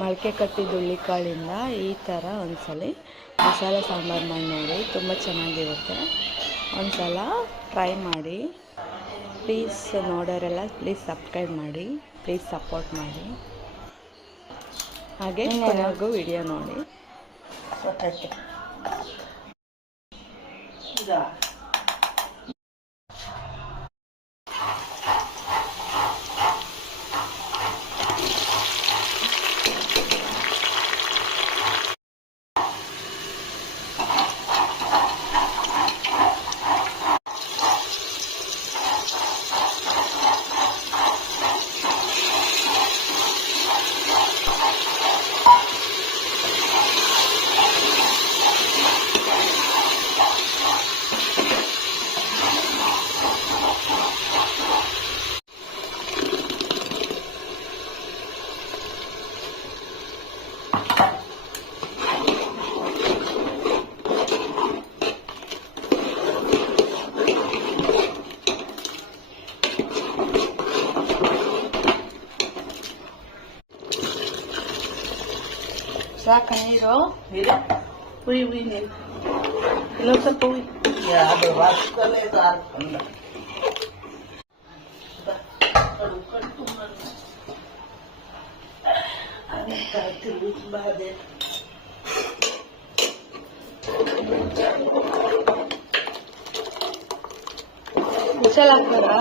ಮೊಳಕೆ ಕಟ್ಟಿದ ಹುಳ್ಳಿಕಾಳಿಂದ ಈ ಥರ ಒಂದ್ಸಲ ಮಸಾಲೆ ಸಾಂಬಾರು ಮಾಡಿ ನೋಡಿ, ತುಂಬ ಚೆನ್ನಾಗಿರುತ್ತೆ. ಒಂದ್ಸಲ ಟ್ರೈ ಮಾಡಿ. ಪ್ಲೀಸ್ ನೋಡೋರೆಲ್ಲ ಪ್ಲೀಸ್ ಸಬ್ಸ್ಕ್ರೈಬ್ ಮಾಡಿ, ಪ್ಲೀಸ್ ಸಪೋರ್ಟ್ ಮಾಡಿ. ಹಾಗೆ ಕೊನೆವರೆಗೂ ವಿಡಿಯೋ ನೋಡಿ. ಸಾಕ ನೀರು ಉಯ್ ಉಯ್ ನೀರು ಇನ್ನೊಂದು ಸ್ವಲ್ಪ ಉಯ್ ಅದು ವಾಸನೆ ಸಾರ್ಕೊಂಡ ಬಾದೆ ವಿಷಲ್ ಹಾಕ್ತಾರಾ?